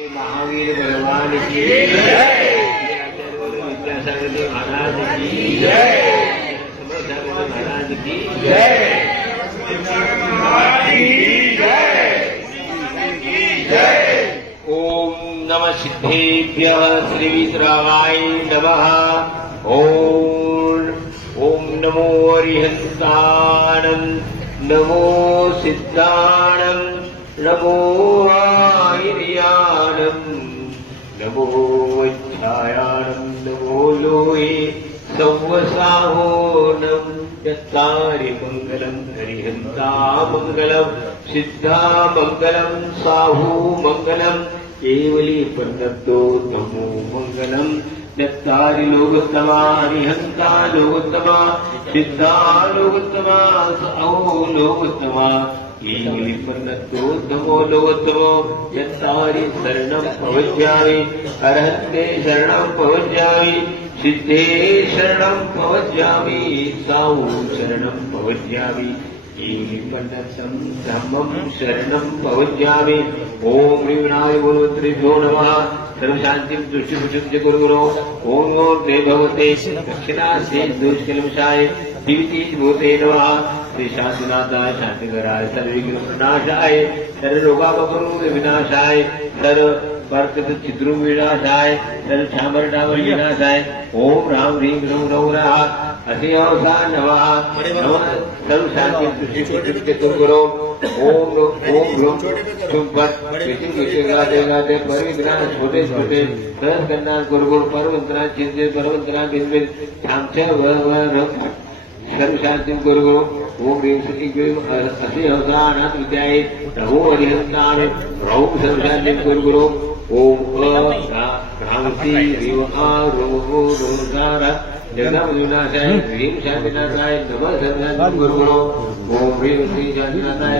महावीर भगवान की जय, विद्यासागर जी महाराज की जय, समरसागर महाराज की जय। ओम नमः सिद्धेभ्यः श्री वितरागाय नमः। ओम नमो अरिहंताणं, नमो सिद्धाणं, नमो आयर्याणं, नमो वज्रायाणं, नमो लोहे संवसाहोनं। यत्तारि मङ्गलं हरिहन्ता मङ्गलं, सिद्धा मङ्गलं, साहू मङ्गलं, केवली पन्नतो नमो मङ्गलं। यत्तारि लोकोत्तमा हरिहन्ता लोकोत्तमा, सिद्धा लोकोत्तमा, साहू लोकोत्तमा, केवली पन्नतो नमो लोकोत्तमो। यत्तारि शरणं प्रपद्यामि, अर्हन्ते शरणं प्रपद्यामि, सिद्धे शरणं प्रपद्यामि, साहू शरणं प्रपद्यामि, केवलीपन्नतं धम्मं शरणं प्रपद्यामि। ओम विनाय गुरुत्रिभ्यो नमः। सर्वशान्तिं तुष्टिपुष्टिं च गुरुगुरो। ओम ते भगवते दक्षिणास्ते दुष्कलमशाय दिविति भूते नमः। श्री शांतिनाथाय शांतिकराय सर्वविघ्नप्रणाशाय सर्वरोगापकरो विनाशाय सर्व वर्तक चिद्रु विनाशाय सर्व छामर डामर विनाशाय। ओम राम ह्रीं ग्रौं रौं रः असे अवसान नमः। सर्व शांति तुष्टि गुरु। ओम ग्लों तुम पर गाते गाते पर विघ्ना छोटे छोटे सहज करना गुरु परवंतना चिंते परवंतना बिंबिन छामछे व सर्व शांति गुरु। ओम ह्रीं श्री ग्रीं असे अवसानात् विद्याये नमो अरिहन्तान् रौं सर्व शांति गुरु। ओम भ्रांति रोगार जगन्नाथाय ह्रीं शांतिनाथाय नमः सर्व गुरु। ओम ह्रीं श्री शांतिनाथाय